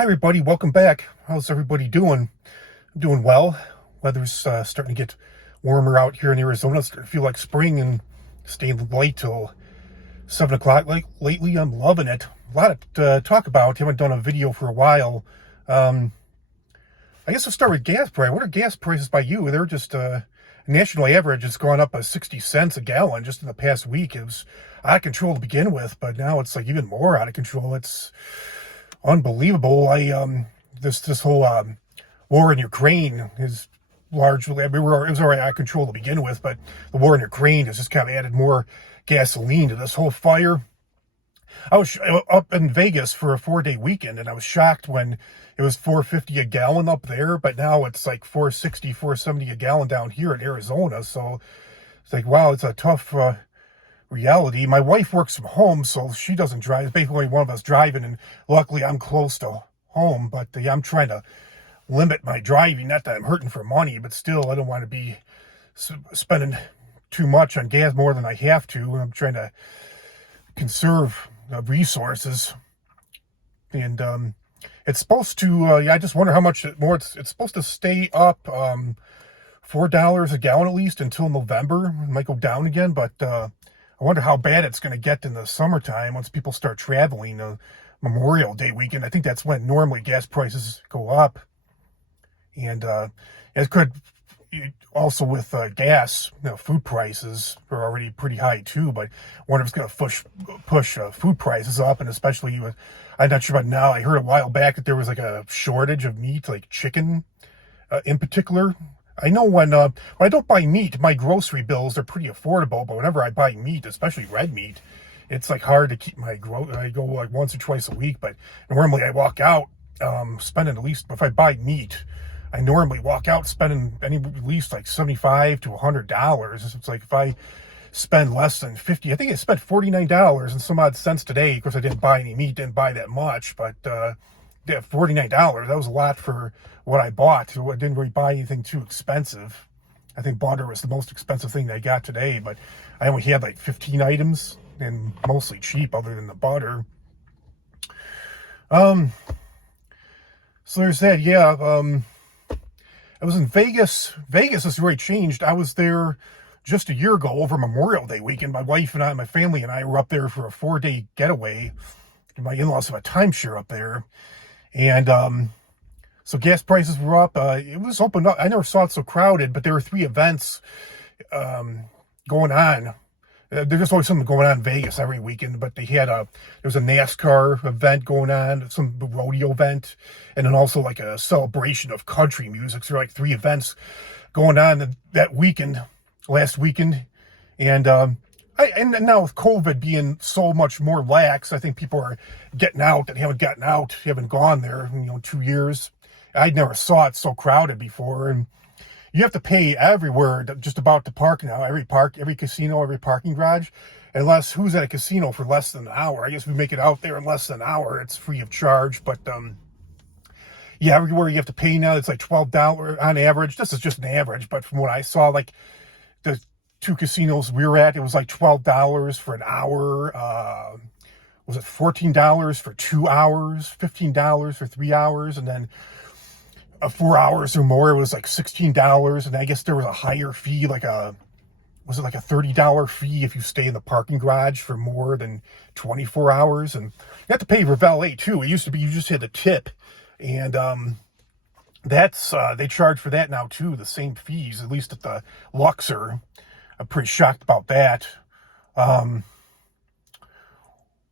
Hi, everybody. Welcome back. How's everybody doing? I'm doing well. Weather's starting to get warmer out here in Arizona. It's starting to feel like spring and staying late till 7 o'clock. Like lately, I'm loving it. A lot to talk about. Haven't done a video for a while. Um, I guess I'll start with gas price. What are gas prices by you? They're just national average has gone up by 60 cents a gallon just in the past week. It was out of control to begin with, but now it's like even more out of control. It's unbelievable. This whole war in Ukraine is largely, it was already out of control to begin with, but the war in Ukraine has just kind of added more gasoline to this whole fire. I was up in Vegas for a 4-day weekend, and I was shocked when it was $4.50 a gallon up there, but now it's like $4.60, $4.70 a gallon down here in Arizona. So it's like, wow, it's a tough reality. My wife works from home, so she doesn't drive. It's basically one of us driving, and luckily I'm close to home, but I'm trying to limit my driving. Not that I'm hurting for money, but still, I don't want to be spending too much on gas, more than I have to. I'm trying to conserve resources, and it's supposed to, I just wonder how much more it's supposed to stay up, $4 a gallon at least until November. It might go down again, but I wonder how bad it's going to get in the summertime once people start traveling. Memorial Day weekend, I think that's when normally gas prices go up. And it could also with gas, food prices are already pretty high too, but I wonder if it's going to push food prices up, and especially with, I'm not sure about now, I heard a while back that there was like a shortage of meat, like chicken in particular. I know when I don't buy meat, my grocery bills are pretty affordable, but whenever I buy meat, especially red meat, it's like hard to keep my I go like once or twice a week, but normally I walk out spending at least, if I buy meat, I normally walk out spending at least like $75 to $100. It's like if I spend less than 50, I think I spent $49 and some odd cents today because I didn't buy any meat, didn't buy that much, but yeah, $49, that was a lot for what I bought. So I didn't really buy anything too expensive. I think butter was the most expensive thing I got today, but I only had like 15 items and mostly cheap other than the butter. So there's that. Yeah. I was in Vegas. Vegas has really changed. I was there just a year ago over Memorial Day weekend. My wife and I, my family and I were up there for a 4-day getaway. My in-laws have a timeshare up there. And so gas prices were up. It was open up. I never saw it so crowded, but there were 3 events going on. There's just always something going on in Vegas every weekend, but they had there was a NASCAR event going on, some rodeo event, and then also like a celebration of country music. So there were like 3 events going on that weekend, last weekend. And and now with COVID being so much more lax, I think people are getting out that haven't gotten out, haven't gone there in 2 years. I never saw it so crowded before, and you have to pay everywhere just about to park now. Every casino, every parking garage, unless who's at a casino for less than an hour. I guess we make it out there in less than an hour. It's free of charge, but yeah, everywhere you have to pay now. It's like $12 on average. This is just an average, but from what I saw, like the 2 casinos we were at, it was like $12 for an hour. Was it $14 for 2 hours, $15 for 3 hours, and then 4 hours or more, it was like $16. And I guess there was a higher fee, was it like a $30 fee if you stay in the parking garage for more than 24 hours? And you have to pay for valet too. It used to be you just had to tip, and that's they charge for that now too, the same fees, at least at the Luxor. I'm pretty shocked about that.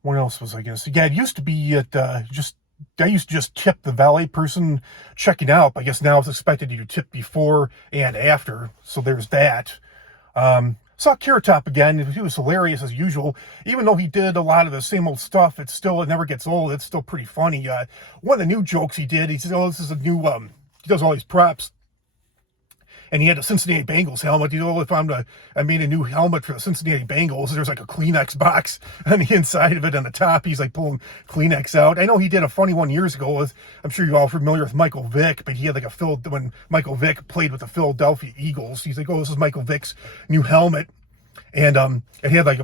What else was I gonna say? Yeah, it used to be at I used to just tip the valet person checking out. I guess now it's expected you to tip before and after. So there's that. Saw Carrot Top again. He was hilarious as usual. Even though he did a lot of the same old stuff, it never gets old. It's still pretty funny. One of the new jokes he did, he said, oh, this is a new, he does all these props. And he had a Cincinnati Bengals helmet. If I made a new helmet for the Cincinnati Bengals, there's like a Kleenex box on the inside of it. On the top, he's like pulling Kleenex out. I know he did a funny one years ago. I'm sure you're all familiar with Michael Vick, but he had like when Michael Vick played with the Philadelphia Eagles. He's like, oh, this is Michael Vick's new helmet. And it had like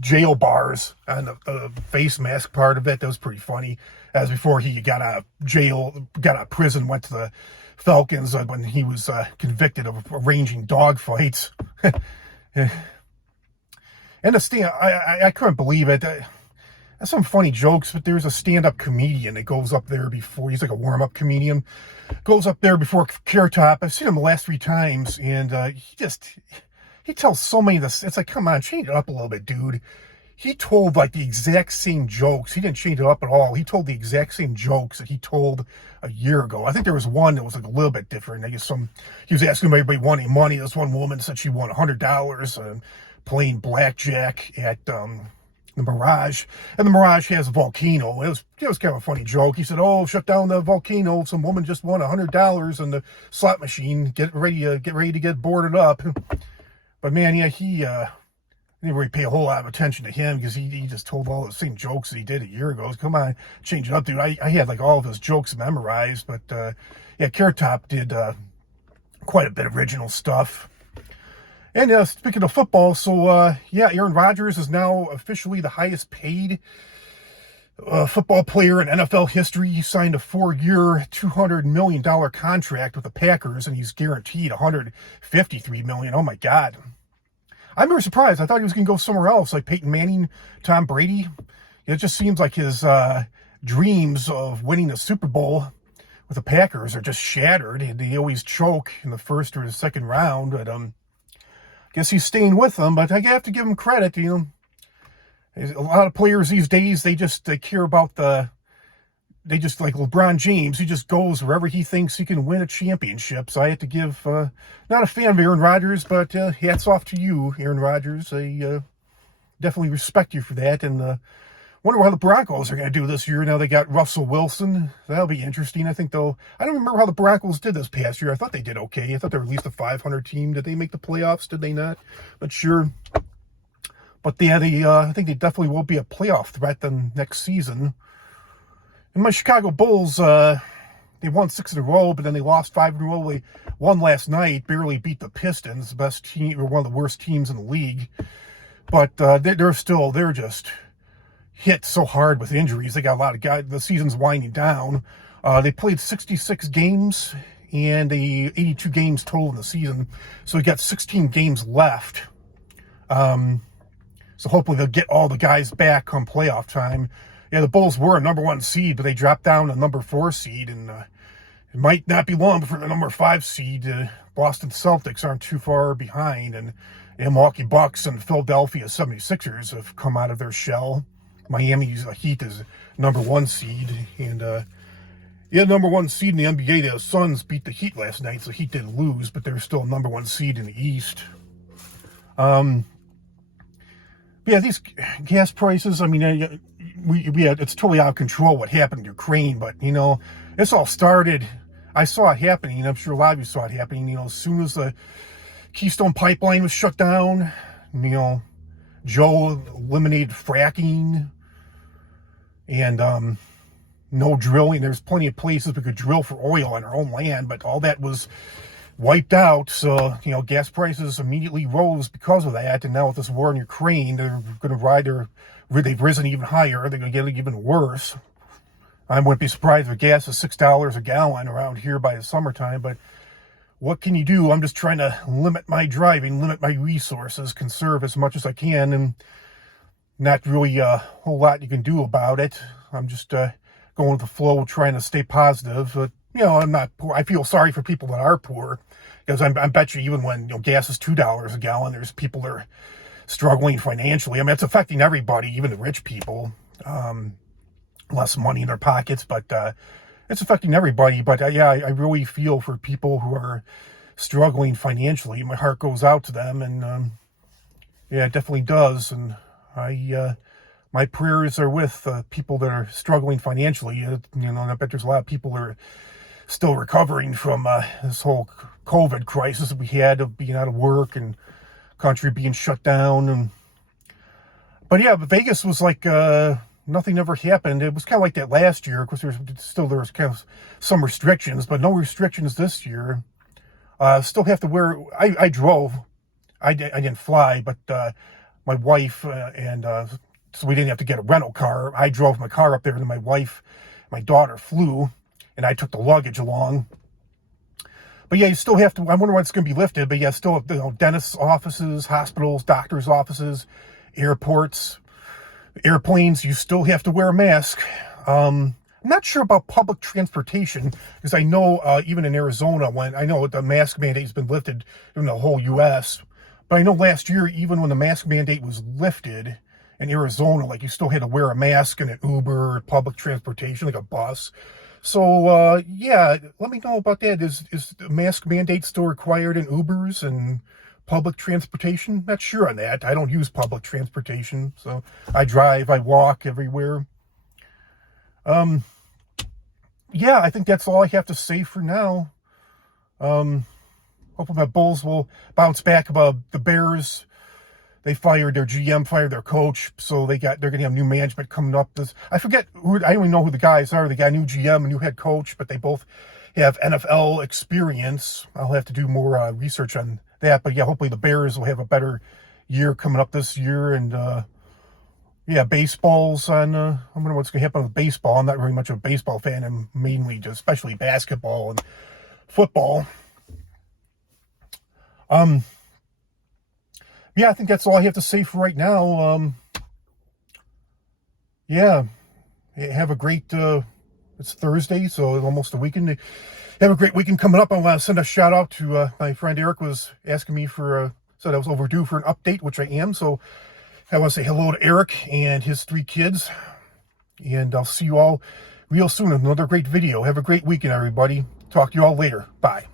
jail bars on the face mask part of it. That was pretty funny. As before he got out of jail, got out of prison, went to the Falcons when he was convicted of arranging dog fights. And the stand, I couldn't believe it. That's some funny jokes, but there's a stand-up comedian that goes up there before. He's like a warm-up comedian. Goes up there before Carrot Top. I've seen him the last 3 times, and he tells so many of this. It's like, come on, change it up a little bit, dude. He told like the exact same jokes. He didn't change it up at all. He told the exact same jokes that he told a year ago. I think there was one that was like a little bit different. I guess he was asking everybody wanting money. This one woman said she won $100 playing blackjack at the Mirage, and the Mirage has a volcano. It was kind of a funny joke. He said, "Oh, shut down the volcano. Some woman just won $100 in the slot machine. Get ready to get boarded up." But man, yeah, he didn't really pay a whole lot of attention to him because he just told all the same jokes that he did a year ago. Come on, change it up, dude. I had like all of his jokes memorized, but yeah, Carrot Top did quite a bit of original stuff. And speaking of football, so yeah, Aaron Rodgers is now officially the highest paid football player in NFL history. He signed a 4-year, $200 million contract with the Packers, and he's guaranteed $153 million. Oh my God. I'm very surprised. I thought he was going to go somewhere else, like Peyton Manning, Tom Brady. It just seems like his dreams of winning the Super Bowl with the Packers are just shattered. They always choke in the first or the second round. But guess he's staying with them. But I have to give him credit. You know, a lot of players these days, they care about they just like LeBron James. He just goes wherever he thinks he can win a championship. So I have to give, not a fan of Aaron Rodgers, but hats off to you, Aaron Rodgers. I definitely respect you for that. And wonder how the Broncos are going to do this year. Now they got Russell Wilson. That'll be interesting. I don't remember how the Broncos did this past year. I thought they did okay. I thought they were at least a 500 team. Did they make the playoffs? Did they not? But sure. But yeah, I think they definitely will be a playoff threat then next season. And my Chicago Bulls, they won 6 in a row, but then they lost 5 in a row. They won last night, barely beat the Pistons, the best team, or one of the worst teams in the league. But they're just hit so hard with injuries. They got a lot of guys. The season's winding down. They played 66 games and 82 games total in the season. So we got 16 games left. So hopefully they'll get all the guys back come playoff time. Yeah, the Bulls were a number 1 seed, but they dropped down to number 4 seed, and it might not be long before the number 5 seed. Boston Celtics aren't too far behind, and the Milwaukee Bucks and Philadelphia 76ers have come out of their shell. Miami's Heat is number 1 seed, and number 1 seed in the NBA. The Suns beat the Heat last night, so Heat didn't lose, but they're still number 1 seed in the East. Yeah, these gas prices, I mean, it's totally out of control what happened in Ukraine, but, you know, it's all started. I saw it happening, and I'm sure a lot of you saw it happening, you know, as soon as the Keystone Pipeline was shut down, you know, Joe eliminated fracking and no drilling. There's plenty of places we could drill for oil on our own land, but all that was wiped out. So, you know, gas prices immediately rose because of that. And now with this war in Ukraine, they're going to they've risen even higher. They're going to get even worse. I wouldn't be surprised if gas is $6 a gallon around here by the summertime, but what can you do? I'm just trying to limit my driving, limit my resources, conserve as much as I can, and not really a whole lot you can do about it. I'm just going with the flow, trying to stay positive. But, you know, I'm not poor. I feel sorry for people that are poor, because I bet you even when, you know, gas is $2 a gallon, there's people that are struggling financially. I mean, it's affecting everybody, even the rich people. Less money in their pockets, but it's affecting everybody. But yeah, I really feel for people who are struggling financially. My heart goes out to them, and yeah, it definitely does. And my prayers are with people that are struggling financially. You know, and I bet there's a lot of people that are still recovering from this whole COVID crisis that we had of being out of work and country being shut down. But yeah, Vegas was like nothing ever happened. It was kind of like that last year. Of course, there was kind of some restrictions, but no restrictions this year. Still have to wear. I drove I didn't fly, but my wife so we didn't have to get a rental car. I drove my car up there, and my wife, my daughter flew, and I took the luggage along. But yeah, you still have to, I wonder when it's going to be lifted, but yeah, still, dentists' offices, hospitals, doctors' offices, airports, airplanes, you still have to wear a mask. I'm not sure about public transportation, because I know even in Arizona, when I know the mask mandate has been lifted in the whole U.S., but I know last year, even when the mask mandate was lifted in Arizona, like you still had to wear a mask in an Uber, public transportation, like a bus. So yeah, let me know about that. Is the mask mandate still required in Ubers and public transportation? Not sure on that. I don't use public transportation, so I drive, I walk everywhere. Yeah, I think that's all I have to say for now. Hopefully my Bulls will bounce back. About the Bears, they fired their GM, fired their coach, so they're going to have new management coming up. I forget who, I don't even know who the guys are. They got a new GM, a new head coach, but they both have NFL experience. I'll have to do more research on that. But yeah, hopefully the Bears will have a better year coming up this year. And yeah, baseball's on. I wonder what's going to happen with baseball. I'm not very much of a baseball fan. I'm mainly just, especially basketball and football. Yeah, I think that's all I have to say for right now. Yeah, have a great, it's Thursday, so it's almost a weekend. Have a great weekend coming up. I want to send a shout out to my friend Eric was asking me for, said I was overdue for an update, which I am. So I want to say hello to Eric and his 3 kids. And I'll see you all real soon in another great video. Have a great weekend, everybody. Talk to you all later. Bye.